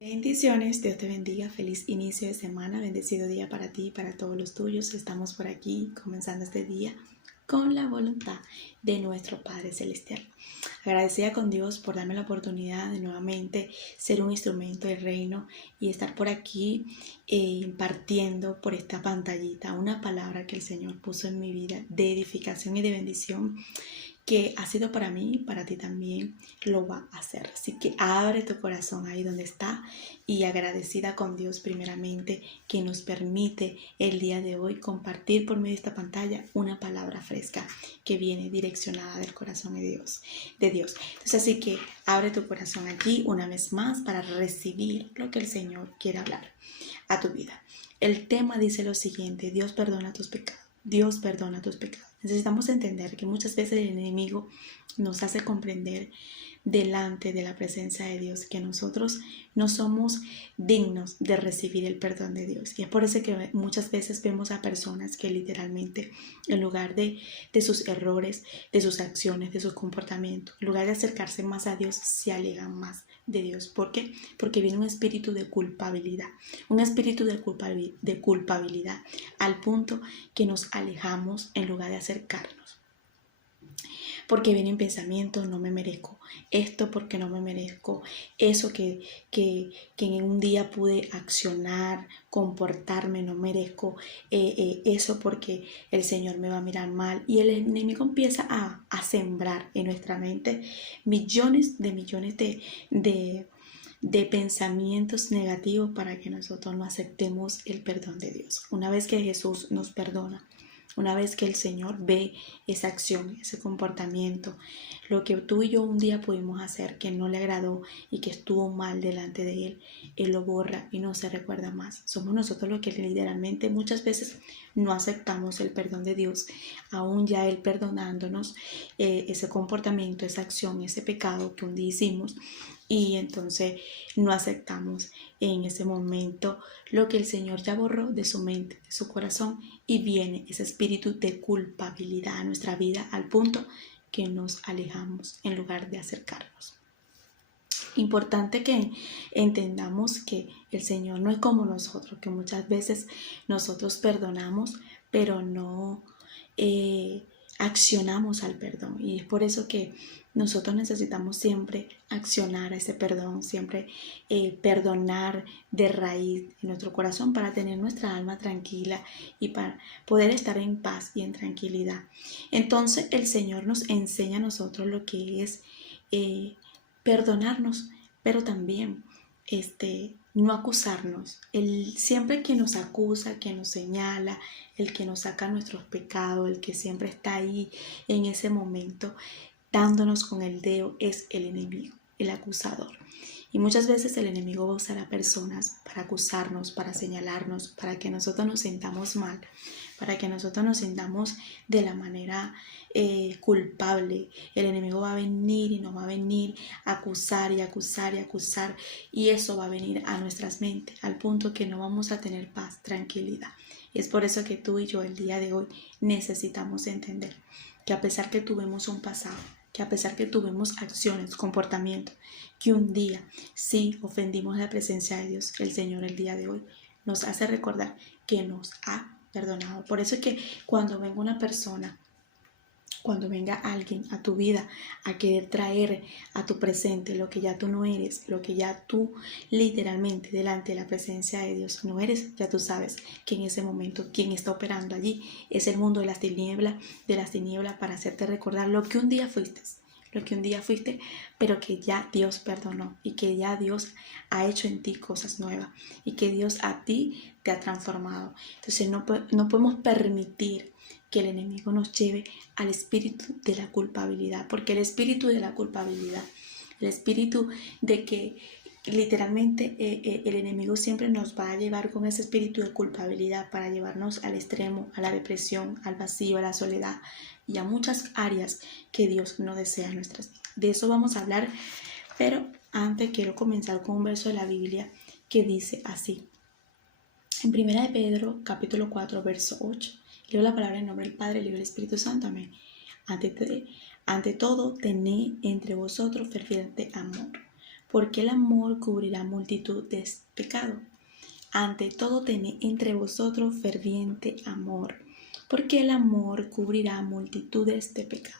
Bendiciones, Dios te bendiga, feliz inicio de semana, bendecido día para ti y para todos los tuyos. Estamos por aquí comenzando este día con la voluntad de nuestro Padre Celestial. Agradecida con Dios por darme la oportunidad de nuevamente ser un instrumento del reino y estar por aquí impartiendo por esta pantallita una palabra que el Señor puso en mi vida de edificación y de bendición, que ha sido para mí y para ti también lo va a hacer. Así que abre tu corazón ahí donde está y agradecida con Dios primeramente que nos permite el día de hoy compartir por medio de esta pantalla una palabra fresca que viene direccionada del corazón de Dios. Entonces así que abre tu corazón aquí una vez más para recibir lo que el Señor quiere hablar a tu vida. El tema dice lo siguiente: Dios perdona tus pecados. Dios perdona tus pecados. Necesitamos entender que muchas veces el enemigo nos hace comprender delante de la presencia de Dios que nosotros no somos dignos de recibir el perdón de Dios. Y es por eso que muchas veces vemos a personas que literalmente, en lugar de sus errores, de sus acciones, de sus comportamientos, en lugar de acercarse más a Dios, se alejan más de Dios. ¿Por qué? Porque viene un espíritu de culpabilidad, al punto que nos alejamos en lugar de acercarnos. Porque viene un pensamiento: no me merezco esto, porque no me merezco eso que en un día pude accionar, comportarme, no merezco eso porque el Señor me va a mirar mal. Y el enemigo empieza a sembrar en nuestra mente millones de pensamientos negativos para que nosotros no aceptemos el perdón de Dios. Una vez que Jesús nos perdona, una vez que el Señor ve esa acción, ese comportamiento, lo que tú y yo un día pudimos hacer que no le agradó y que estuvo mal delante de Él, Él lo borra y no se recuerda más. Somos nosotros los que literalmente muchas veces no aceptamos el perdón de Dios, aún ya Él perdonándonos ese comportamiento, esa acción, ese pecado que un día hicimos. Y entonces no aceptamos en ese momento lo que el Señor ya borró de su mente, de su corazón, y viene ese espíritu de culpabilidad a nuestra vida al punto que nos alejamos en lugar de acercarnos. Importante que entendamos que el Señor no es como nosotros, que muchas veces nosotros perdonamos, pero no accionamos al perdón. Y es por eso que nosotros necesitamos siempre accionar ese perdón, siempre perdonar de raíz en nuestro corazón para tener nuestra alma tranquila y para poder estar en paz y en tranquilidad. Entonces el Señor nos enseña a nosotros lo que es perdonarnos, pero también no acusarnos. Siempre que nos acusa, que nos señala, el que nos saca nuestros pecados, el que siempre está ahí en ese momento dándonos con el dedo, es el enemigo, el acusador. Y muchas veces el enemigo va a usar a personas para acusarnos, para señalarnos, para que nosotros nos sintamos mal, para que nosotros nos sintamos de la manera culpable. El enemigo va a venir y nos va a venir a acusar y acusar y acusar, y eso va a venir a nuestras mentes al punto que no vamos a tener paz, tranquilidad. Es por eso que tú y yo el día de hoy necesitamos entender que a pesar que tuvimos un pasado, que a pesar que tuvimos acciones, comportamientos, que un día sí ofendimos la presencia de Dios, el Señor el día de hoy nos hace recordar que nos ha perdonado. Por eso es que cuando venga una persona, cuando venga alguien a tu vida a querer traer a tu presente lo que ya tú no eres, lo que ya tú literalmente delante de la presencia de Dios no eres, ya tú sabes que en ese momento quien está operando allí es el mundo de las tinieblas para hacerte recordar lo que un día fuiste, pero que ya Dios perdonó y que ya Dios ha hecho en ti cosas nuevas y que Dios a ti te ha transformado. Entonces no podemos permitir que el enemigo nos lleve al espíritu de la culpabilidad, porque el espíritu de la culpabilidad, el espíritu de que literalmente el enemigo siempre nos va a llevar con ese espíritu de culpabilidad para llevarnos al extremo, a la depresión, al vacío, a la soledad y a muchas áreas que Dios no desea en nuestras vidas. De eso vamos a hablar, pero antes quiero comenzar con un verso de la Biblia que dice así. En 1 de Pedro, capítulo 4, verso 8. Leo la palabra en nombre del Padre, el Hijo y del Espíritu Santo. Amén. Ante todo, tened entre vosotros ferviente amor, porque el amor cubrirá multitud de pecados. Ante todo, tened entre vosotros ferviente amor, porque el amor cubrirá multitudes de pecados.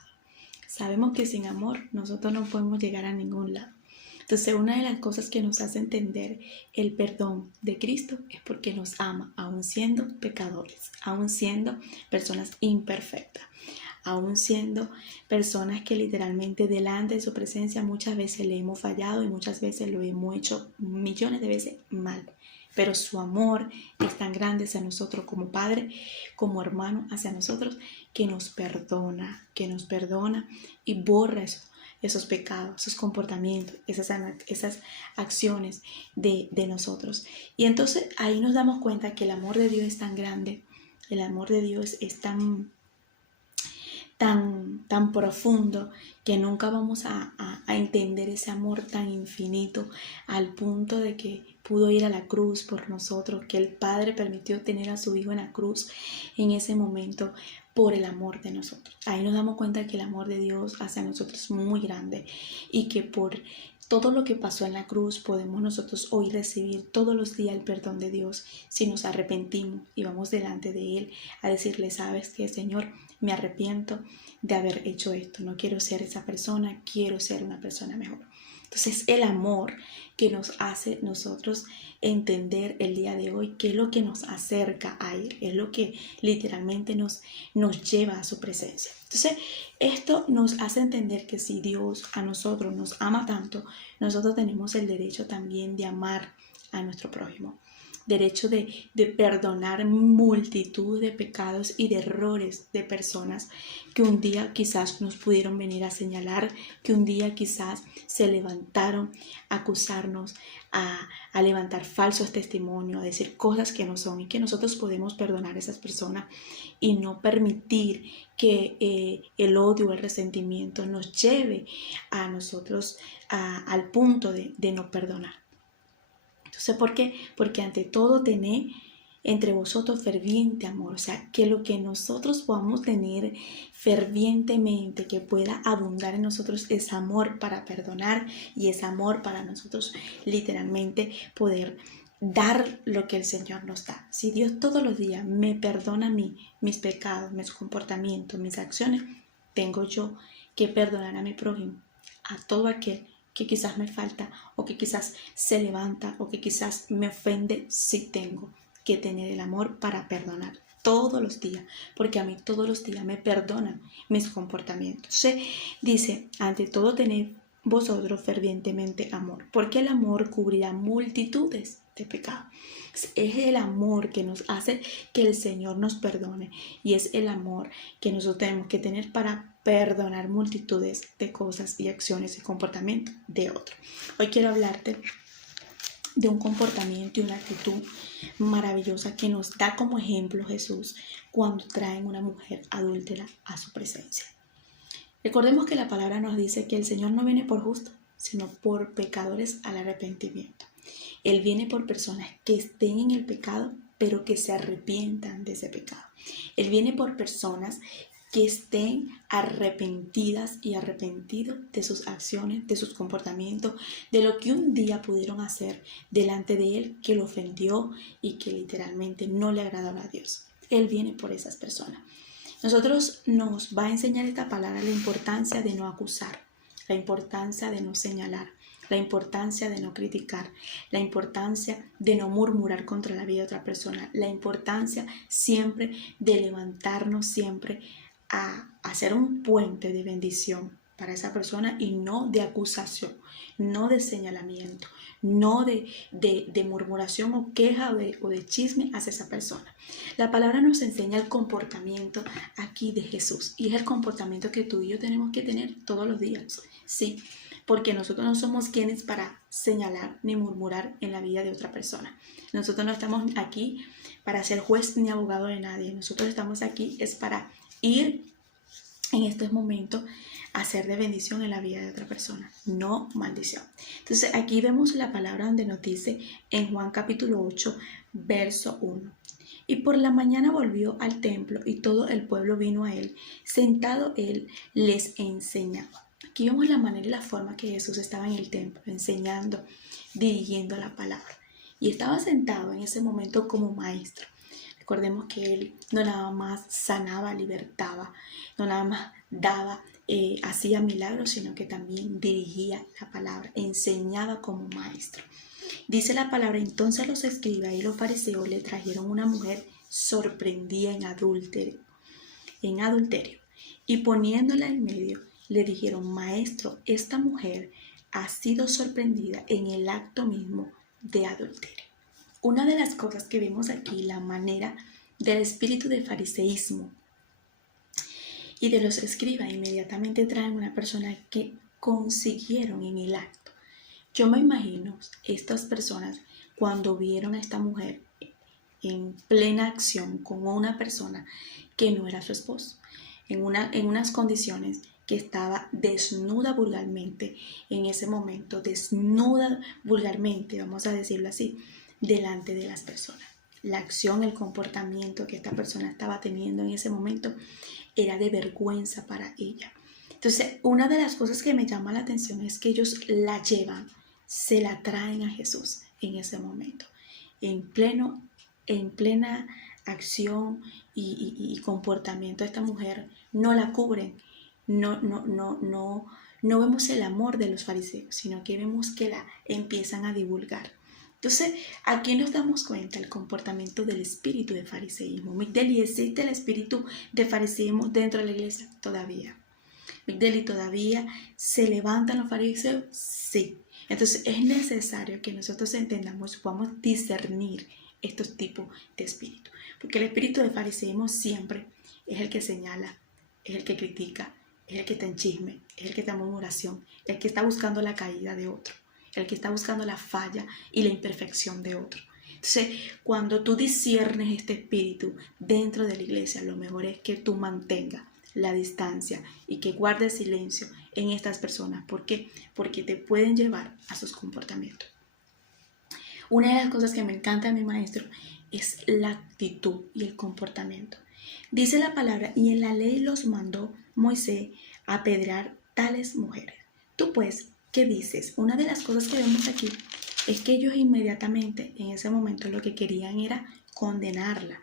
Sabemos que sin amor nosotros no podemos llegar a ningún lado. Entonces, una de las cosas que nos hace entender el perdón de Cristo es porque nos ama, aun siendo pecadores, aun siendo personas imperfectas, aun siendo personas que literalmente delante de su presencia muchas veces le hemos fallado y muchas veces lo hemos hecho millones de veces mal. Pero su amor es tan grande hacia nosotros como Padre, como hermano hacia nosotros, que nos perdona y borra esos pecados, esos comportamientos, esas acciones de nosotros. Y entonces ahí nos damos cuenta que el amor de Dios es tan grande, el amor de Dios es tan profundo, que nunca vamos a entender ese amor tan infinito, al punto de que pudo ir a la cruz por nosotros, que el Padre permitió tener a su Hijo en la cruz en ese momento por el amor de nosotros. Ahí nos damos cuenta que el amor de Dios hacia nosotros es muy grande, y que por todo lo que pasó en la cruz podemos nosotros hoy recibir todos los días el perdón de Dios si nos arrepentimos y vamos delante de Él a decirle: ¿sabes qué, Señor? Me arrepiento de haber hecho esto. No quiero ser esa persona, quiero ser una persona mejor. Entonces, el amor que nos hace nosotros entender el día de hoy qué es lo que nos acerca a Él, es lo que literalmente nos lleva a su presencia. Entonces, esto nos hace entender que si Dios a nosotros nos ama tanto, nosotros tenemos el derecho también de amar a nuestro prójimo. Derecho de perdonar multitud de pecados y de errores de personas que un día quizás nos pudieron venir a señalar, que un día quizás se levantaron a acusarnos, a levantar falsos testimonios, a decir cosas que no son, y que nosotros podemos perdonar a esas personas y no permitir que el odio o el resentimiento nos lleve a nosotros al punto de no perdonar. Entonces, ¿por qué? Porque ante todo tened entre vosotros ferviente amor. O sea, que lo que nosotros podamos tener fervientemente, que pueda abundar en nosotros, es amor para perdonar, y es amor para nosotros literalmente poder dar lo que el Señor nos da. Si Dios todos los días me perdona a mí, mis pecados, mis comportamientos, mis acciones, tengo yo que perdonar a mi prójimo, a todo aquel que quizás me falta, o que quizás se levanta, o que quizás me ofende. Sí tengo que tener el amor para perdonar todos los días, porque a mí todos los días me perdonan mis comportamientos. Se dice: ante todo tened vosotros fervientemente amor, porque el amor cubrirá multitudes de pecados. Es el amor que nos hace que el Señor nos perdone, y es el amor que nosotros tenemos que tener para perdonar multitudes de cosas y acciones y comportamientos de otros. Hoy quiero hablarte de un comportamiento y una actitud maravillosa que nos da como ejemplo Jesús cuando traen una mujer adúltera a su presencia. Recordemos que la palabra nos dice que el Señor no viene por justos, sino por pecadores al arrepentimiento. Él viene por personas que estén en el pecado, pero que se arrepientan de ese pecado. Él viene por personas que estén arrepentidas y arrepentidos de sus acciones, de sus comportamientos, de lo que un día pudieron hacer delante de Él, que lo ofendió y que literalmente no le agradó a Dios. Él viene por esas personas. Nosotros nos va a enseñar esta palabra la importancia de no acusar, la importancia de no señalar, la importancia de no criticar, la importancia de no murmurar contra la vida de otra persona, la importancia siempre de levantarnos siempre a hacer un puente de bendición para esa persona, y no de acusación, no de señalamiento, no de murmuración o queja o de chisme hacia esa persona. La palabra nos enseña el comportamiento aquí de Jesús, y es el comportamiento que tú y yo tenemos que tener todos los días, sí, porque nosotros no somos quienes para señalar ni murmurar en la vida de otra persona. Nosotros no estamos aquí para ser juez ni abogado de nadie. Nosotros estamos aquí es para ir en estos momentos a hacer de bendición en la vida de otra persona, no maldición. Entonces aquí vemos la palabra donde nos dice en Juan capítulo 8, verso 1. Y por la mañana volvió al templo, y todo el pueblo vino a él. Sentado él les enseñaba. Aquí vemos la manera y la forma que Jesús estaba en el templo, enseñando, dirigiendo la palabra. Y estaba sentado en ese momento como maestro. Recordemos que Él no nada más sanaba, libertaba, no nada más daba, hacía milagros, sino que también dirigía la palabra, enseñaba como maestro. Dice la palabra, entonces los escribas y los fariseos le trajeron una mujer sorprendida en adulterio, y poniéndola en medio, le dijeron, maestro, esta mujer ha sido sorprendida en el acto mismo de adulterio. Una de las cosas que vemos aquí, la manera del espíritu de fariseísmo y de los escribas, inmediatamente traen una persona que consiguieron en el acto. Yo me imagino estas personas cuando vieron a esta mujer en plena acción con una persona que no era su esposo, en unas condiciones que estaba desnuda vulgarmente en ese momento, desnuda vulgarmente, vamos a decirlo así, delante de las personas. La acción, el comportamiento que esta persona estaba teniendo en ese momento era de vergüenza para ella. Entonces, una de las cosas que me llama la atención es que ellos la llevan, se la traen a Jesús en ese momento, en plena acción y comportamiento de esta mujer. No la cubren, no vemos el amor de los fariseos, sino que vemos que la empiezan a divulgar. Entonces, aquí nos damos cuenta del comportamiento del espíritu de fariseísmo. Migdeli, ¿existe el espíritu de fariseísmo dentro de la iglesia? Todavía. Migdeli, ¿todavía se levantan los fariseos? Sí. Entonces, es necesario que nosotros entendamos y podamos discernir estos tipos de espíritu. Porque el espíritu de fariseísmo siempre es el que señala, es el que critica, es el que está en chisme, es el que está en murmuración, el que está buscando la caída de otro, el que está buscando la falla y la imperfección de otro. Entonces, cuando tú disciernes este espíritu dentro de la iglesia, lo mejor es que tú mantengas la distancia y que guardes silencio en estas personas. ¿Por qué? Porque te pueden llevar a sus comportamientos. Una de las cosas que me encanta de mi maestro es la actitud y el comportamiento. Dice la palabra, y en la ley los mandó Moisés a apedrear tales mujeres. Tú pues, ¿qué dices? Una de las cosas que vemos aquí es que ellos inmediatamente en ese momento lo que querían era condenarla,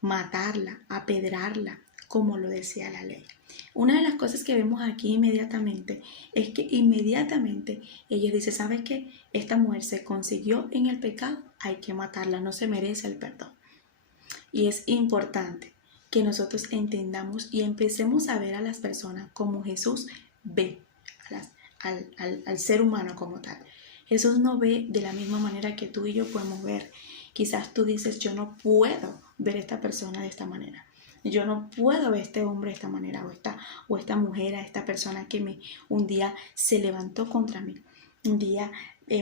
matarla, apedrearla, como lo decía la ley. Una de las cosas que vemos aquí inmediatamente es que inmediatamente ellos dicen, ¿sabes qué? Esta mujer se consiguió en el pecado, hay que matarla, no se merece el perdón. Y es importante que nosotros entendamos y empecemos a ver a las personas como Jesús ve al ser humano como tal. Jesús no ve de la misma manera que tú y yo podemos ver. Quizás tú dices, yo no puedo ver a esta persona de esta manera. Yo no puedo ver a este hombre de esta manera o esta mujer, a esta persona que un día se levantó contra mí. Un día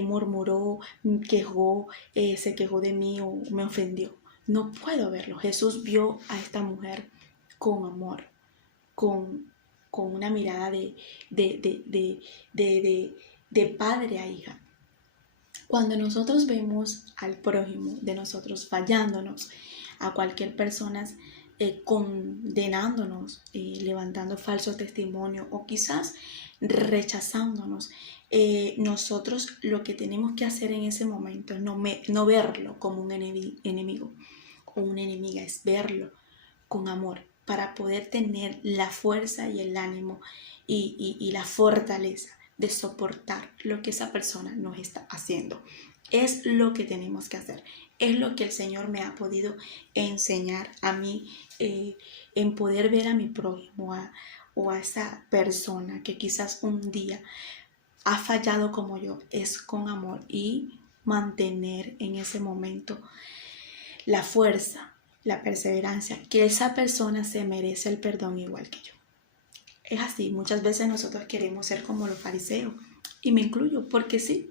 murmuró, se quejó de mí o me ofendió. No puedo verlo. Jesús vio a esta mujer con amor, con una mirada de padre a hija. Cuando nosotros vemos al prójimo de nosotros fallándonos, a cualquier persona condenándonos, levantando falso testimonio o quizás rechazándonos, nosotros lo que tenemos que hacer en ese momento es no verlo como un enemigo o una enemiga, es verlo con amor para poder tener la fuerza y el ánimo y la fortaleza de soportar lo que esa persona nos está haciendo. Es lo que tenemos que hacer. Es lo que el Señor me ha podido enseñar a mí, en poder ver a mi prójimo o a esa persona que quizás un día ha fallado como yo, es con amor y mantener en ese momento la fuerza, la perseverancia, que esa persona se merece el perdón igual que yo. Es así, muchas veces nosotros queremos ser como los fariseos, y me incluyo, porque sí,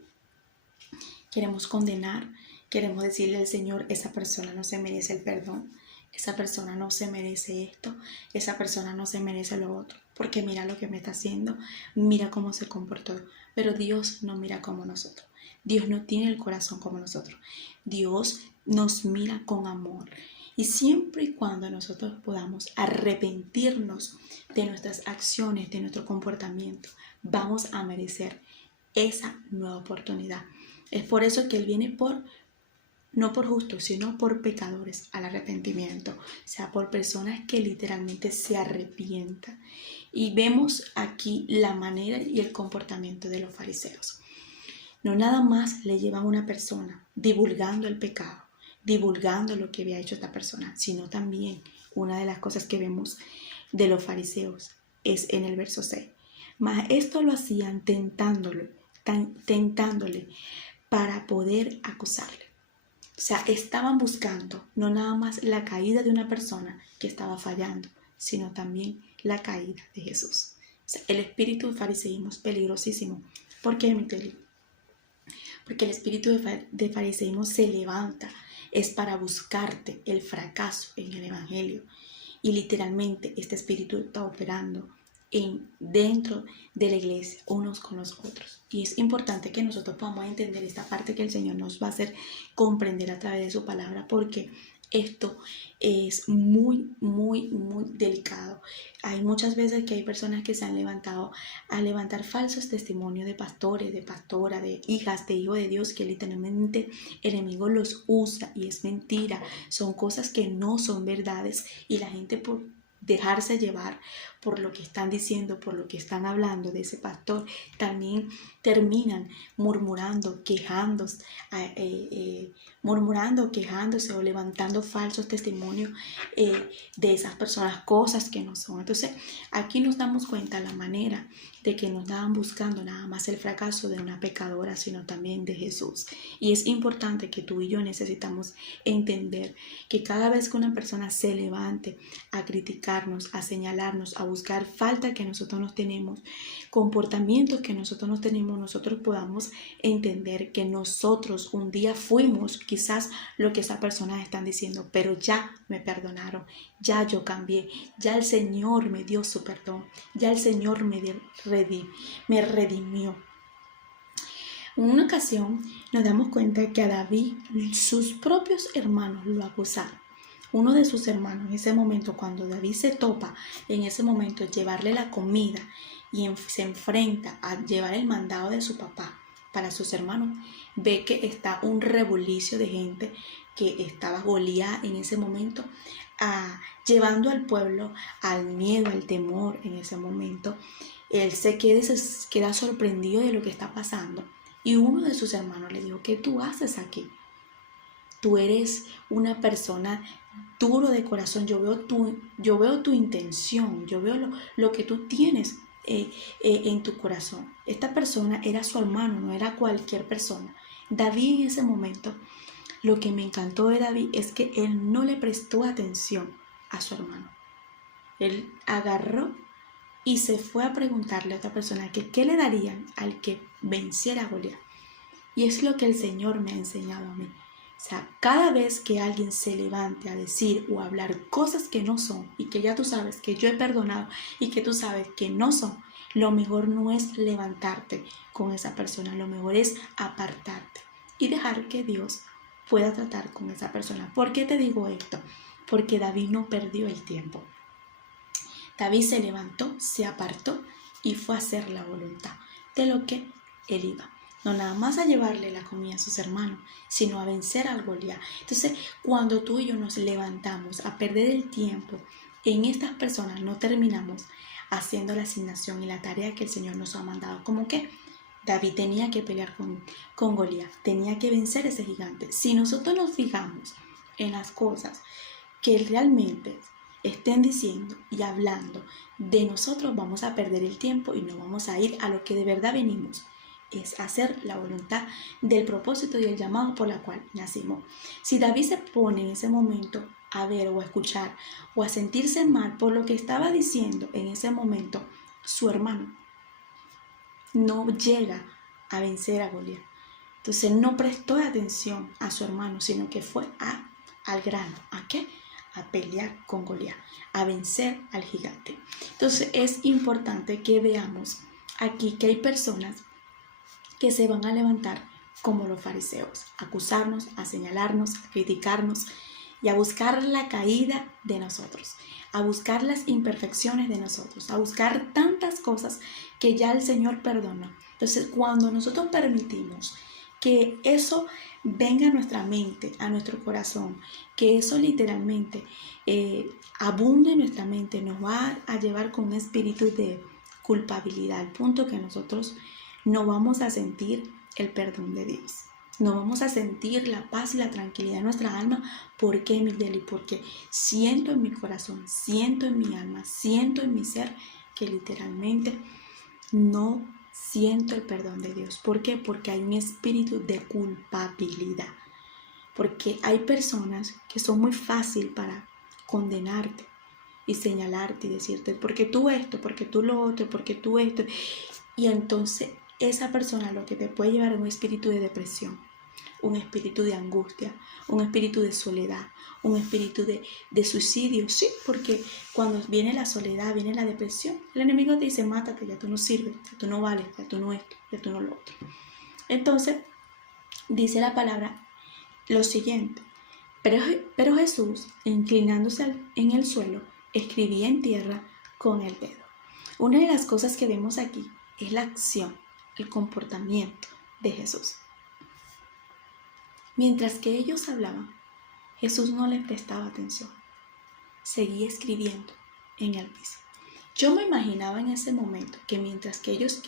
queremos condenar, queremos decirle al Señor, esa persona no se merece el perdón, esa persona no se merece esto, esa persona no se merece lo otro, porque mira lo que me está haciendo, mira cómo se comportó. Pero Dios no mira como nosotros, Dios no tiene el corazón como nosotros, Dios nos mira con amor Y siempre y cuando nosotros podamos arrepentirnos de nuestras acciones, de nuestro comportamiento, vamos a merecer esa nueva oportunidad. Es por eso que Él viene no por justos, sino por pecadores al arrepentimiento, o sea, por personas que literalmente se arrepientan. Y vemos aquí la manera y el comportamiento de los fariseos. No nada más le llevan a una persona divulgando el pecado, divulgando lo que había hecho esta persona, sino también una de las cosas que vemos de los fariseos es en el verso 6. Mas esto lo hacían tentándole para poder acusarle. O sea, estaban buscando no nada más la caída de una persona que estaba fallando, sino también la caída de Jesús. O sea, el espíritu del fariseísmo es peligrosísimo. ¿Por qué, Miteli? Porque el espíritu de fariseísmo se levanta, es para buscarte el fracaso en el evangelio. Y literalmente este espíritu está operando dentro de la iglesia, unos con los otros. Y es importante que nosotros podamos entender esta parte que el Señor nos va a hacer comprender a través de su palabra, porque esto es muy, muy, muy delicado. Hay muchas veces que hay personas que se han levantado a levantar falsos testimonios de pastores, de pastoras, de hijas, de hijos de Dios, que literalmente el enemigo los usa y es mentira. Son cosas que no son verdades y la gente por dejarse llevar por lo que están diciendo, por lo que están hablando de ese pastor, también terminan murmurando, quejándose o levantando falsos testimonios de esas personas, cosas que no son. Entonces aquí nos damos cuenta la manera de que no estaban buscando nada más el fracaso de una pecadora, sino también de Jesús. Y es importante que tú y yo necesitamos entender que cada vez que una persona se levante a criticarnos, a señalarnos, a buscar falta que nosotros no tenemos, comportamientos que nosotros no tenemos, nosotros podamos entender que nosotros un día fuimos quizás lo que esas personas están diciendo, pero ya me perdonaron, ya yo cambié, ya el Señor me dio su perdón, ya el Señor me redimió. En una ocasión nos damos cuenta que a David sus propios hermanos lo acusaron. Uno de sus hermanos, en ese momento, cuando David se topa, en ese momento llevarle la comida y se enfrenta a llevar el mandado de su papá para sus hermanos, ve que está un rebulicio de gente que estaba Goliat en ese momento, llevando al pueblo al miedo, al temor en ese momento. Él se queda sorprendido de lo que está pasando. Y uno de sus hermanos le dijo, ¿qué tú haces aquí? Tú eres una persona duro de corazón, yo veo tu intención, yo veo lo que tú tienes en tu corazón. Esta persona era su hermano, no era cualquier persona. David en ese momento, lo que me encantó de David es que él no le prestó atención a su hermano. Él agarró y se fue a preguntarle a otra persona que qué le darían al que venciera a Goliat. Y es lo que el Señor me ha enseñado a mí. O sea, cada vez que alguien se levante a decir o a hablar cosas que no son y que ya tú sabes que yo he perdonado y que tú sabes que no son, lo mejor no es levantarte con esa persona, lo mejor es apartarte y dejar que Dios pueda tratar con esa persona. ¿Por qué te digo esto? Porque David no perdió el tiempo. David se levantó, se apartó y fue a hacer la voluntad de lo que él iba. No nada más a llevarle la comida a sus hermanos, sino a vencer al Goliat. Entonces, cuando tú y yo nos levantamos a perder el tiempo en estas personas, no terminamos haciendo la asignación y la tarea que el Señor nos ha mandado. Como que David tenía que pelear con Goliat, tenía que vencer ese gigante. Si nosotros nos fijamos en las cosas que realmente estén diciendo y hablando de nosotros, vamos a perder el tiempo y no vamos a ir a lo que de verdad venimos. Es hacer la voluntad del propósito y el llamado por la cual nacimos. Si David se pone en ese momento a ver o a escuchar o a sentirse mal por lo que estaba diciendo en ese momento, su hermano no llega a vencer a Goliat. Entonces no prestó atención a su hermano, sino que fue al grano. ¿A qué? A pelear con Goliat, a vencer al gigante. Entonces es importante que veamos aquí que hay personas que se van a levantar como los fariseos, a acusarnos, a señalarnos, a criticarnos y a buscar la caída de nosotros, a buscar las imperfecciones de nosotros, a buscar tantas cosas que ya el Señor perdonó. Entonces, cuando nosotros permitimos que eso venga a nuestra mente, a nuestro corazón, que eso literalmente abunde en nuestra mente, nos va a llevar con un espíritu de culpabilidad, al punto que nosotros no vamos a sentir el perdón de Dios. No vamos a sentir la paz y la tranquilidad en nuestra alma. ¿Por qué, Migdeli? Porque siento en mi corazón, siento en mi alma, siento en mi ser que literalmente no siento el perdón de Dios. ¿Por qué? Porque hay un espíritu de culpabilidad. Porque hay personas que son muy fácil para condenarte y señalarte y decirte, porque tú esto, porque tú lo otro, porque tú esto. Y entonces esa persona lo que te puede llevar a un espíritu de depresión, un espíritu de angustia, un espíritu de soledad, un espíritu de suicidio. Sí, porque cuando viene la soledad, viene la depresión, el enemigo te dice, mátate, ya tú no sirves, ya tú no vales, ya tú no esto, ya tú no lo otro. Entonces, dice la palabra lo siguiente, pero Jesús, inclinándose en el suelo, escribía en tierra con el dedo. Una de las cosas que vemos aquí es la acción, el comportamiento de Jesús. Mientras que ellos hablaban, Jesús no les prestaba atención. Seguía escribiendo en el piso. Yo me imaginaba en ese momento que mientras que ellos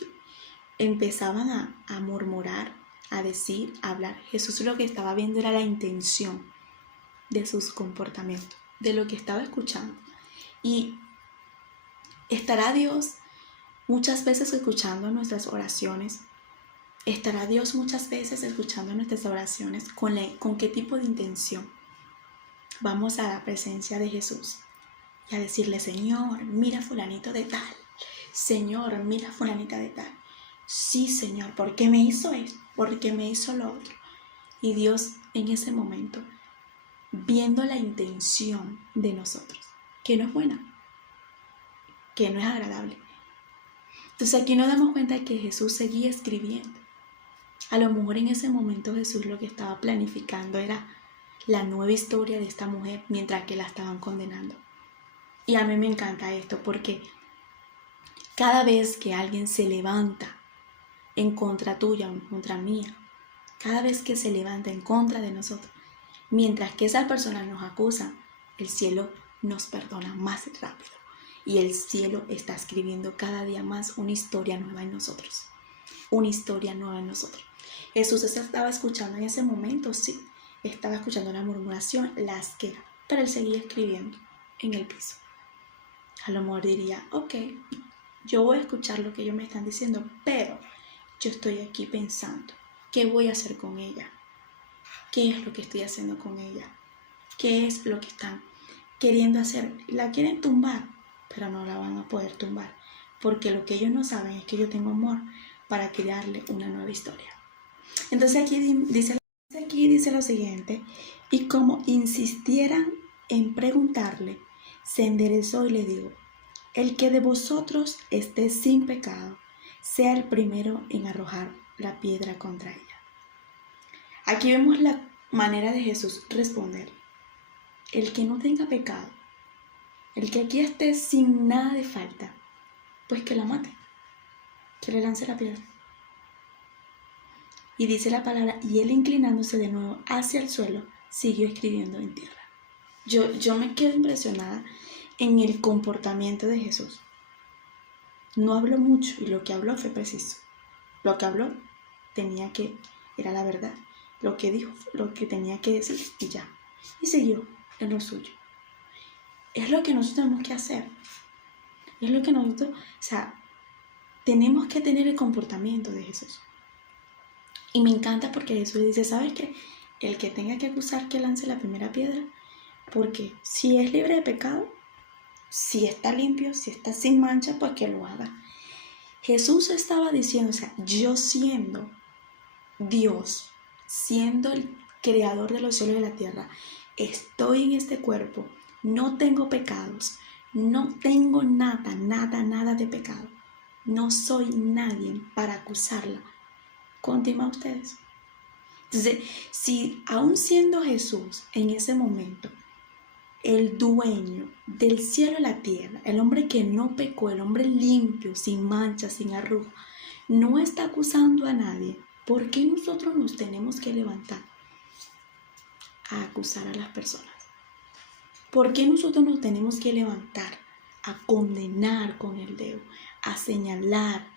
empezaban a murmurar, a decir, a hablar, Jesús lo que estaba viendo era la intención de sus comportamientos, de lo que estaba escuchando. Y estará Dios muchas veces escuchando nuestras oraciones. Estará Dios muchas veces escuchando nuestras oraciones. ¿Con qué tipo de intención? Vamos a la presencia de Jesús y a decirle, Señor, mira fulanito de tal. Señor, mira fulanita de tal. Sí, Señor, ¿por qué me hizo esto? ¿Por qué me hizo lo otro? Y Dios en ese momento, viendo la intención de nosotros, que no es buena, que no es agradable. Entonces aquí nos damos cuenta de que Jesús seguía escribiendo. A lo mejor en ese momento Jesús lo que estaba planificando era la nueva historia de esta mujer mientras que la estaban condenando. Y a mí me encanta esto porque cada vez que alguien se levanta en contra tuya o en contra mía, cada vez que se levanta en contra de nosotros, mientras que esas personas nos acusan, el cielo nos perdona más rápido. Y el cielo está escribiendo cada día más una historia nueva en nosotros. Una historia nueva en nosotros. Jesús estaba escuchando en ese momento, sí. Estaba escuchando la murmuración, la asquera. Pero él seguía escribiendo en el piso. A lo mejor diría, ok, yo voy a escuchar lo que ellos me están diciendo, pero yo estoy aquí pensando, ¿qué voy a hacer con ella? ¿Qué es lo que estoy haciendo con ella? ¿Qué es lo que están queriendo hacer? La quieren tumbar, pero no la van a poder tumbar, porque lo que ellos no saben es que yo tengo amor para crearle una nueva historia. Entonces aquí dice lo siguiente, y como insistieran en preguntarle, se enderezó y le dijo, el que de vosotros esté sin pecado, sea el primero en arrojar la piedra contra ella. Aquí vemos la manera de Jesús responder. El que no tenga pecado, el que aquí esté sin nada de falta, pues que la mate, que le lance la piedra. Y dice la palabra, y él inclinándose de nuevo hacia el suelo, siguió escribiendo en tierra. Yo me quedo impresionada en el comportamiento de Jesús. No habló mucho y lo que habló fue preciso. Lo que habló era la verdad. Lo que dijo, lo que tenía que decir y ya. Y siguió en lo suyo. Es lo que nosotros tenemos que hacer. Es lo que nosotros, tenemos que tener el comportamiento de Jesús. Y me encanta porque Jesús dice, ¿sabes qué? El que tenga que acusar que lance la primera piedra, porque si es libre de pecado, si está limpio, si está sin mancha, pues que lo haga. Jesús estaba diciendo, yo siendo Dios, siendo el creador de los cielos y de la tierra, estoy en este cuerpo, no tengo pecados, no tengo nada de pecado. No soy nadie para acusarla. Continúa ustedes. Entonces, si aún siendo Jesús en ese momento, el dueño del cielo y la tierra, el hombre que no pecó, el hombre limpio, sin mancha, sin arruga, no está acusando a nadie, ¿por qué nosotros nos tenemos que levantar a acusar a las personas? ¿Por qué nosotros nos tenemos que levantar a condenar con el dedo, a señalar,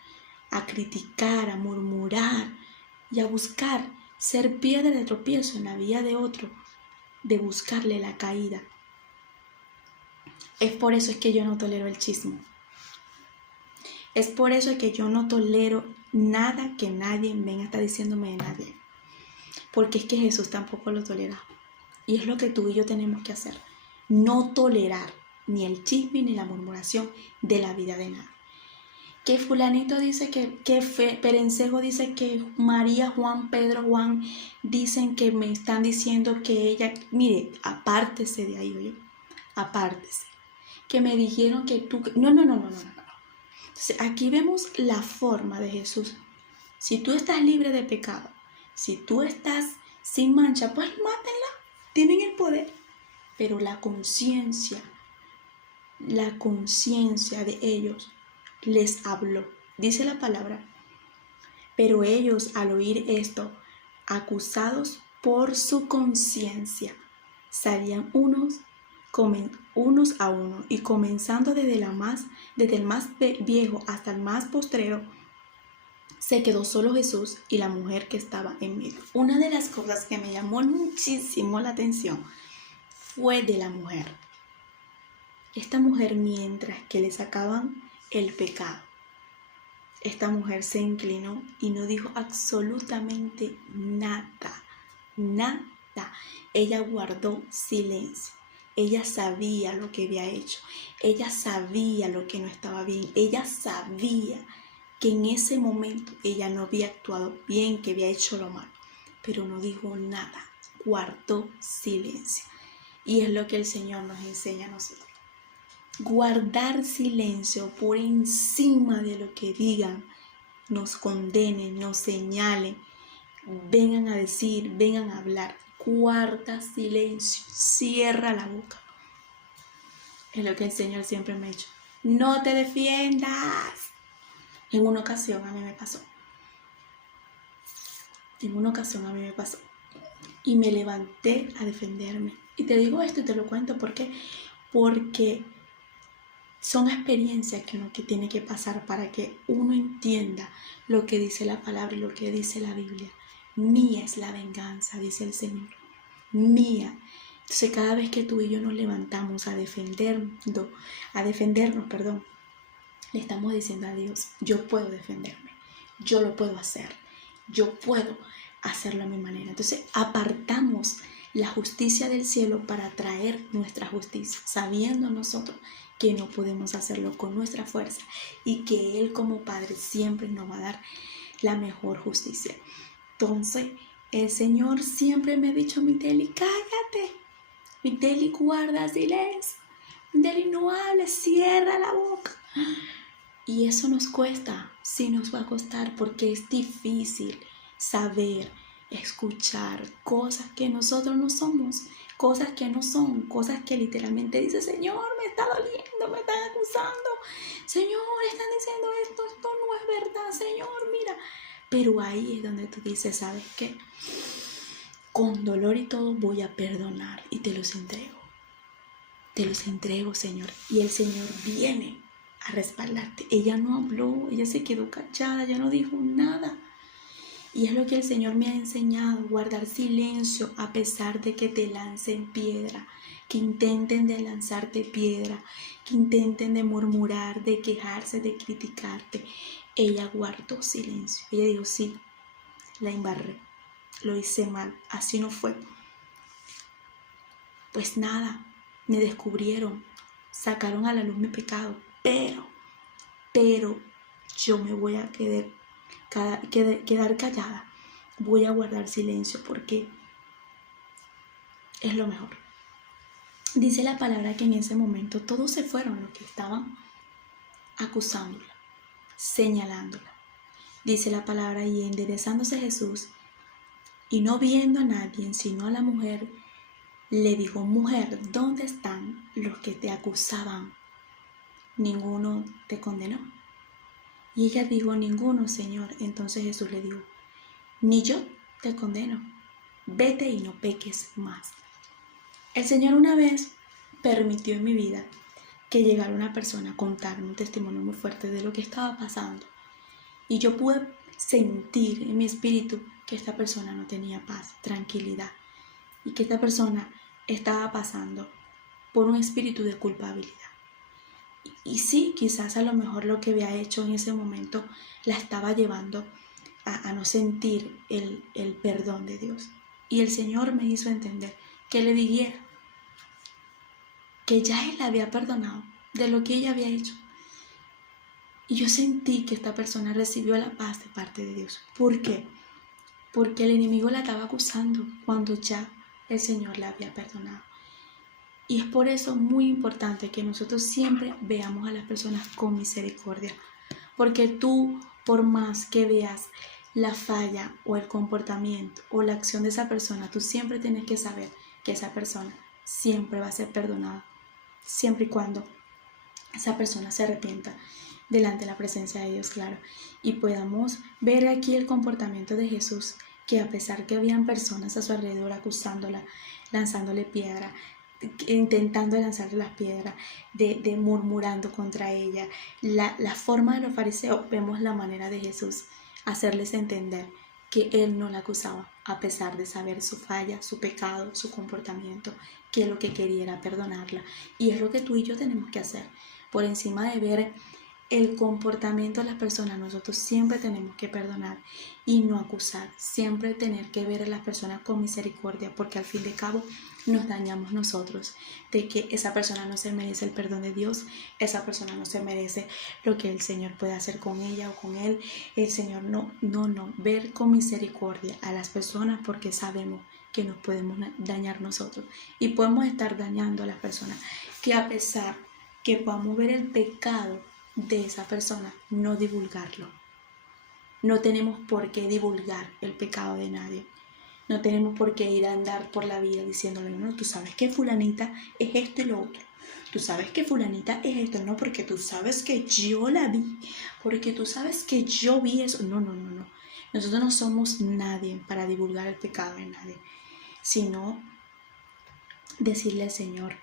a criticar, a murmurar y a buscar ser piedra de tropiezo en la vida de otro, de buscarle la caída? Es por eso es que yo no tolero el chisme. Es por eso es que yo no tolero nada que nadie venga a estar diciéndome de nadie. Porque es que Jesús tampoco lo tolera. Y es lo que tú y yo tenemos que hacer. No tolerar ni el chisme ni la murmuración de la vida de nadie. Que fulanito dice que Perencejo dice que María, Juan, Pedro, Juan dicen que me están diciendo que ella, mire, apártese de ahí, oye, apártese. Que me dijeron que tú, no. Entonces, aquí vemos la forma de Jesús. Si tú estás libre de pecado, si tú estás sin mancha, pues mátenla, tienen el poder. Pero la conciencia de ellos les habló. Dice la palabra, pero ellos al oír esto, acusados por su conciencia, salían unos a uno, y comenzando desde el más viejo hasta el más postrero, se quedó solo Jesús y la mujer que estaba en medio. Una de las cosas que me llamó muchísimo la atención fue de la mujer. Esta mujer, mientras que le sacaban el pecado, esta mujer se inclinó y no dijo absolutamente nada. Ella guardó silencio. Ella sabía lo que había hecho. Ella sabía lo que no estaba bien. Ella sabía que en ese momento ella no había actuado bien, que había hecho lo malo. Pero no dijo nada. Guardó silencio. Y es lo que el Señor nos enseña a nosotros. Guardar silencio por encima de lo que digan, nos condenen, nos señalen, vengan a decir, vengan a hablar. Guarda silencio, cierra la boca. Es lo que el Señor siempre me ha dicho. No te defiendas. En una ocasión a mí me pasó. Y me levanté a defenderme. Y te digo esto y te lo cuento porque son experiencias que uno tiene que pasar para que uno entienda lo que dice la palabra y lo que dice la Biblia. Mía es la venganza, dice el Señor. Mía. Entonces cada vez que tú y yo nos levantamos a defendernos, le estamos diciendo a Dios, yo puedo defenderme, yo lo puedo hacer, yo puedo hacerlo a mi manera. Entonces apartamos la justicia del cielo para traer nuestra justicia, sabiendo nosotros que no podemos hacerlo con nuestra fuerza y que Él como Padre siempre nos va a dar la mejor justicia. Entonces, el Señor siempre me ha dicho, Miteli, cállate, Miteli, guarda silencio, Miteli, no hables, cierra la boca. Y eso nos cuesta, sí nos va a costar, porque es difícil saber, escuchar cosas que nosotros no somos, cosas que no son, cosas que literalmente dice, Señor, me está doliendo, me están acusando, Señor, están diciendo esto no es verdad, Señor, mira. Pero ahí es donde tú dices, ¿sabes qué? Con dolor y todo voy a perdonar y te los entrego. Te los entrego, Señor. Y el Señor viene a respaldarte. Ella no habló, ella se quedó callada, ella no dijo nada. Y es lo que el Señor me ha enseñado, guardar silencio a pesar de que te lancen piedra, que intenten de lanzarte piedra, que intenten de murmurar, de quejarse, de criticarte. Ella guardó silencio. Ella dijo, sí, la embarré, lo hice mal, así no fue. Pues nada, me descubrieron, sacaron a la luz mi pecado, pero yo me voy a quedar callada, voy a guardar silencio porque es lo mejor. Dice la palabra que en ese momento todos se fueron los que estaban acusándola, señalándola. Dice la palabra, y enderezándose Jesús, y no viendo a nadie, sino a la mujer, le dijo: mujer, ¿dónde están los que te acusaban? ¿Ninguno te condenó? Y ella dijo: ninguno, Señor. Entonces Jesús le dijo: ni yo te condeno, vete y no peques más. El Señor una vez permitió en mi vida que llegara una persona a contarme un testimonio muy fuerte de lo que estaba pasando. Y yo pude sentir en mi espíritu que esta persona no tenía paz, tranquilidad, y que esta persona estaba pasando por un espíritu de culpabilidad. Y sí, quizás a lo mejor lo que había hecho en ese momento la estaba llevando a no sentir el perdón de Dios. Y el Señor me hizo entender que le dijera que ya Él la había perdonado de lo que ella había hecho. Y yo sentí que esta persona recibió la paz de parte de Dios. ¿Por qué? Porque el enemigo la estaba acusando cuando ya el Señor la había perdonado. Y es por eso muy importante que nosotros siempre veamos a las personas con misericordia. Porque tú, por más que veas la falla o el comportamiento o la acción de esa persona, tú siempre tienes que saber que esa persona siempre va a ser perdonada, siempre y cuando esa persona se arrepienta delante de la presencia de Dios, claro. Y podamos ver aquí el comportamiento de Jesús, que a pesar que habían personas a su alrededor acusándola, lanzándole piedra, intentando lanzarle las piedras, de murmurando contra ella, la forma de los fariseos, vemos la manera de Jesús hacerles entender que Él no la acusaba, a pesar de saber su falla, su pecado, su comportamiento, que lo que quería era perdonarla. Y es lo que tú y yo tenemos que hacer. Por encima de ver el comportamiento de las personas, nosotros siempre tenemos que perdonar y no acusar, siempre tener que ver a las personas con misericordia, porque al fin de cabo nos dañamos nosotros, de que esa persona no se merece el perdón de Dios, esa persona no se merece lo que el Señor puede hacer con ella o con él. El Señor no, ver con misericordia a las personas, porque sabemos que nos podemos dañar nosotros y podemos estar dañando a las personas, que a pesar que podamos ver el pecado de esa persona, no divulgarlo. No tenemos por qué divulgar el pecado de nadie. No tenemos por qué ir a andar por la vida diciéndole: no, tú sabes que fulanita es esto y lo otro. Tú sabes que fulanita es esto. No, porque tú sabes que yo la vi. Porque tú sabes que yo vi eso. No. Nosotros no somos nadie para divulgar el pecado de nadie, sino decirle al Señor.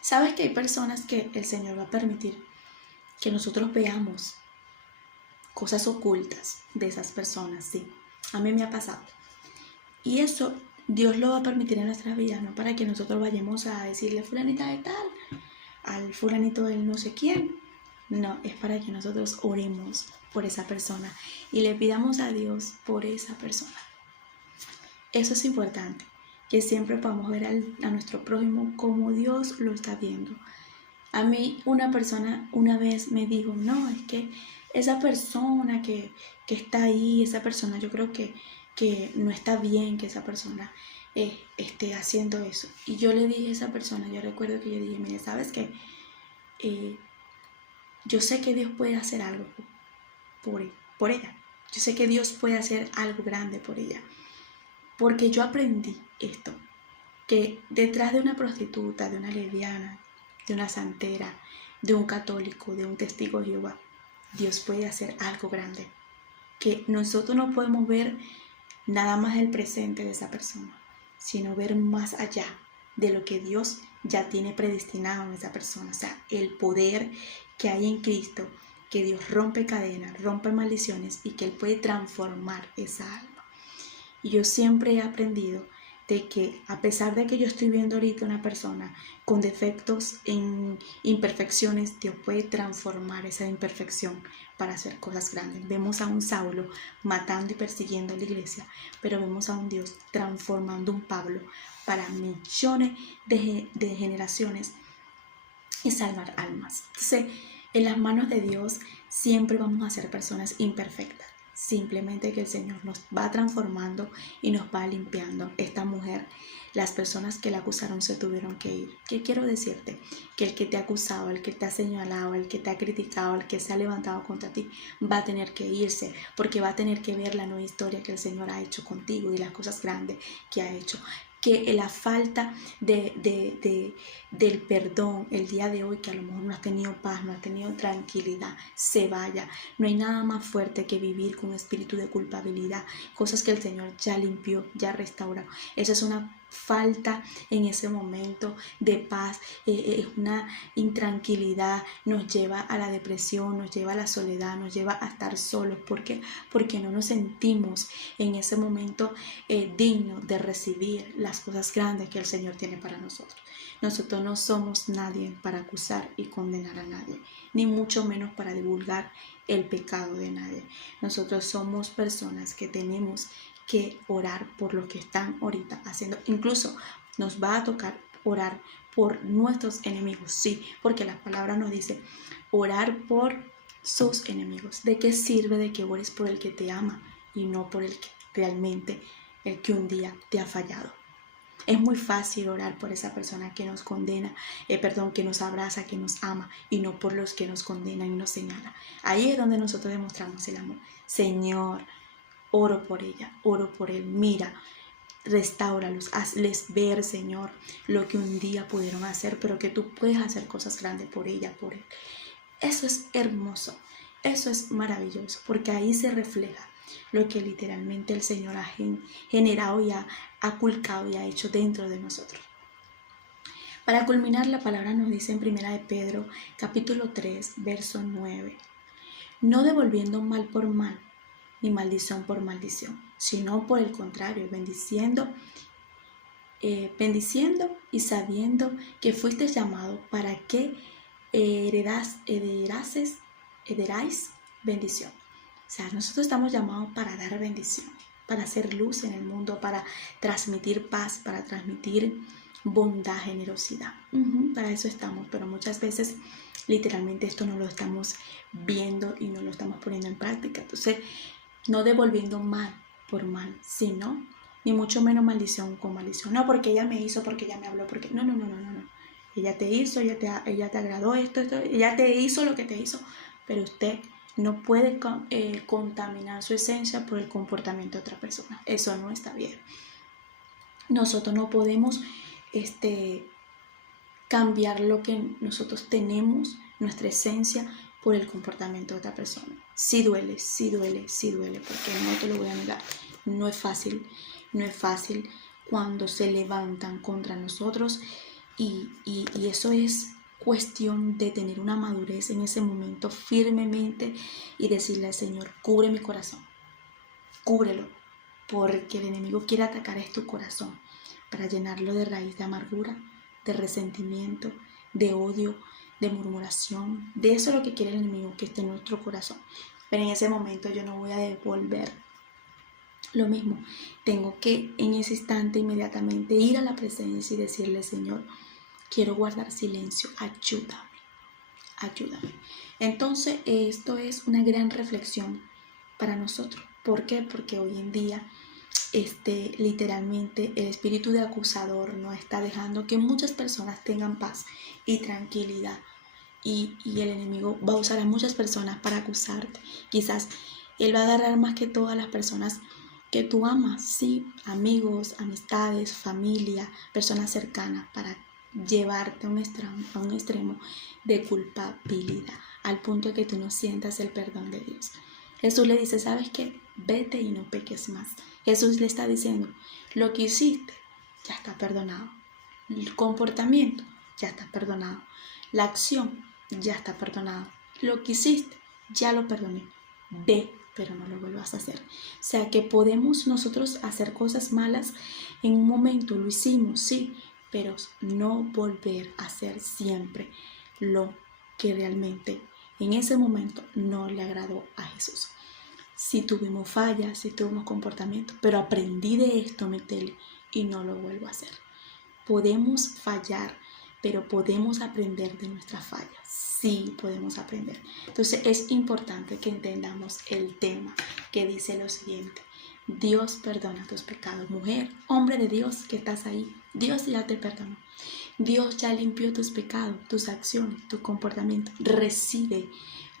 ¿Sabes que hay personas que el Señor va a permitir que nosotros veamos cosas ocultas de esas personas? Sí, a mí me ha pasado. Y eso Dios lo va a permitir en nuestras vidas, no para que nosotros vayamos a decirle fulanita de tal, al fulanito del no sé quién. No, es para que nosotros oremos por esa persona y le pidamos a Dios por esa persona. Eso es importante, que siempre podamos ver a nuestro prójimo como Dios lo está viendo. A mí una persona una vez me dijo: no, es que esa persona que está ahí, esa persona, yo creo que no está bien que esa persona esté haciendo eso. Y yo le dije a esa persona, yo recuerdo que yo dije: mire, ¿sabes qué? Yo sé que Dios puede hacer algo por ella. Yo sé que Dios puede hacer algo grande por ella. Porque yo aprendí esto, que detrás de una prostituta, de una lesbiana, de una santera, de un católico, de un testigo de Jehová, Dios puede hacer algo grande. Que nosotros no podemos ver nada más el presente de esa persona, sino ver más allá de lo que Dios ya tiene predestinado en esa persona. O sea, el poder que hay en Cristo, que Dios rompe cadenas, rompe maldiciones y que Él puede transformar esa alma. Y yo siempre he aprendido de que a pesar de que yo estoy viendo ahorita una persona con defectos, en imperfecciones, Dios puede transformar esa imperfección para hacer cosas grandes. Vemos a un Saulo matando y persiguiendo a la iglesia, pero vemos a un Dios transformando un Pablo para millones de generaciones y salvar almas. Entonces, en las manos de Dios siempre vamos a ser personas imperfectas. Simplemente que el Señor nos va transformando y nos va limpiando. Esta mujer, las personas que la acusaron se tuvieron que ir. ¿Qué quiero decirte? Que el que te ha acusado, el que te ha señalado, el que te ha criticado, el que se ha levantado contra ti, va a tener que irse, porque va a tener que ver la nueva historia que el Señor ha hecho contigo y las cosas grandes que ha hecho. que la falta del perdón el día de hoy, que a lo mejor no has tenido paz, no has tenido tranquilidad, se vaya. No hay nada más fuerte que vivir con espíritu de culpabilidad, cosas que el Señor ya limpió, ya restauró. Esa es una falta en ese momento de paz, es una intranquilidad, nos lleva a la depresión, nos lleva a la soledad, nos lleva a estar solos. ¿Por qué? Porque no nos sentimos en ese momento dignos de recibir las cosas grandes que el Señor tiene para nosotros. Nosotros no somos nadie para acusar y condenar a nadie, ni mucho menos para divulgar el pecado de nadie. Nosotros somos personas que tenemos que orar por los que están ahorita haciendo. Incluso nos va a tocar orar por nuestros enemigos, sí, porque la palabra nos dice orar por sus enemigos. ¿De qué sirve de que ores por el que te ama y no por el que realmente, el que un día te ha fallado? Es muy fácil orar por esa persona que nos condena, que nos abraza, que nos ama, y no por los que nos condenan y nos señalan. Ahí es donde nosotros demostramos el amor. Señor, oro por ella, oro por él, mira, restáuralos, hazles ver, Señor, lo que un día pudieron hacer, pero que tú puedes hacer cosas grandes por ella, por él. Eso es hermoso, eso es maravilloso, porque ahí se refleja lo que literalmente el Señor ha generado y ha culcado y ha hecho dentro de nosotros. Para culminar, la palabra nos dice en 1 de Pedro, capítulo 3, verso 9, no devolviendo mal por mal, ni maldición por maldición, sino por el contrario, bendiciendo y sabiendo que fuiste llamado para que heredáis bendición. O sea, nosotros estamos llamados para dar bendición, para hacer luz en el mundo, para transmitir paz, para transmitir bondad, generosidad. Para eso estamos, pero muchas veces literalmente esto no lo estamos viendo y no lo estamos poniendo en práctica. Entonces, no devolviendo mal por mal, sino ni mucho menos maldición con maldición. No, porque ella me hizo, porque ella me habló, porque no. Ella te hizo, ella te agradó esto, ella te hizo lo que te hizo, pero usted no puede contaminar su esencia por el comportamiento de otra persona. Eso no está bien. Nosotros no podemos cambiar lo que nosotros tenemos, nuestra esencia, por el comportamiento de otra persona. Sí duele, porque no te lo voy a negar. No es fácil cuando se levantan contra nosotros y eso es cuestión de tener una madurez en ese momento firmemente y decirle al Señor, cubre mi corazón, cúbrelo, porque el enemigo quiere atacar tu corazón para llenarlo de raíz de amargura, de resentimiento, de odio, de murmuración. De eso es lo que quiere el enemigo, que esté en nuestro corazón. Pero en ese momento yo no voy a devolver lo mismo. Tengo que en ese instante inmediatamente ir a la presencia y decirle, Señor, quiero guardar silencio, ayúdame. Entonces esto es una gran reflexión para nosotros. ¿Por qué? Porque hoy en día literalmente el espíritu de acusador no está dejando que muchas personas tengan paz y tranquilidad, y el enemigo va a usar a muchas personas para acusarte. Quizás él va a agarrar más que todas las personas que tú amas, sí, amigos, amistades, familia, personas cercanas, para llevarte a un extremo de culpabilidad, al punto de que tú no sientas el perdón de Dios. Jesús le dice, ¿sabes qué? Vete y no peques más. Jesús le está diciendo, lo que hiciste ya está perdonado. El comportamiento ya está perdonado. La acción ya está perdonado. Lo que hiciste ya lo perdoné. Ve, pero no lo vuelvas a hacer. O sea que podemos nosotros hacer cosas malas en un momento, lo hicimos, sí, pero no volver a hacer siempre lo que realmente en ese momento no le agradó a Jesús. Si tuvimos fallas, si tuvimos comportamientos, pero aprendí de esto, Metele, y no lo vuelvo a hacer. Podemos fallar, pero podemos aprender de nuestras fallas. Sí, podemos aprender. Entonces es importante que entendamos el tema que dice lo siguiente. Dios perdona tus pecados. Mujer, hombre de Dios que estás ahí, Dios ya te perdonó. Dios ya limpió tus pecados, tus acciones, tu comportamiento. Recibe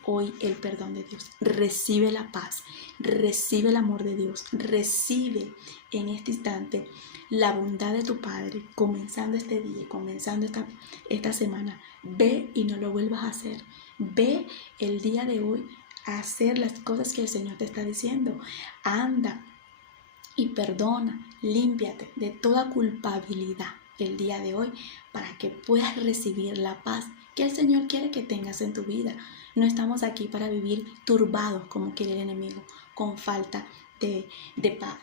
hoy el perdón de Dios. Recibe la paz, recibe el amor de Dios, recibe en este instante la bondad de tu Padre, comenzando este día, comenzando esta semana. Ve y no lo vuelvas a hacer. Ve el día de hoy a hacer las cosas que el Señor te está diciendo. Anda y perdona, límpiate de toda culpabilidad el día de hoy para que puedas recibir la paz que el Señor quiere que tengas en tu vida. No estamos aquí para vivir turbados como quiere el enemigo, con falta de paz.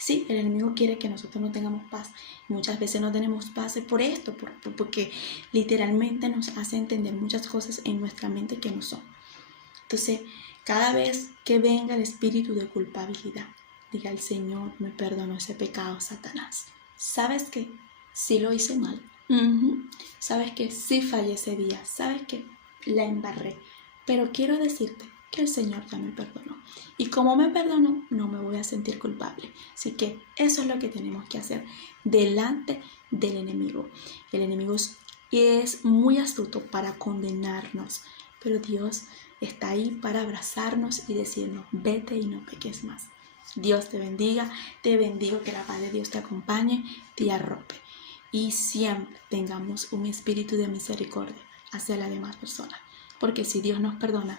Sí, el enemigo quiere que nosotros no tengamos paz. Muchas veces no tenemos paz por esto, porque literalmente nos hace entender muchas cosas en nuestra mente que no son. Entonces, cada vez que venga el espíritu de culpabilidad, diga: el Señor me perdonó ese pecado, Satanás. ¿Sabes qué? Sí lo hice mal. ¿Sabes qué? Sí fallé ese día. ¿Sabes qué? La embarré. Pero quiero decirte que el Señor ya me perdonó. Y como me perdonó, no me voy a sentir culpable. Así que eso es lo que tenemos que hacer delante del enemigo. El enemigo es muy astuto para condenarnos, pero Dios está ahí para abrazarnos y decirnos: vete y no peques más. Dios te bendiga, te bendigo, que la paz de Dios te acompañe, te arrope y siempre tengamos un espíritu de misericordia hacia las demás personas, porque si Dios nos perdona,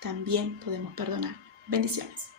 también podemos perdonar. Bendiciones.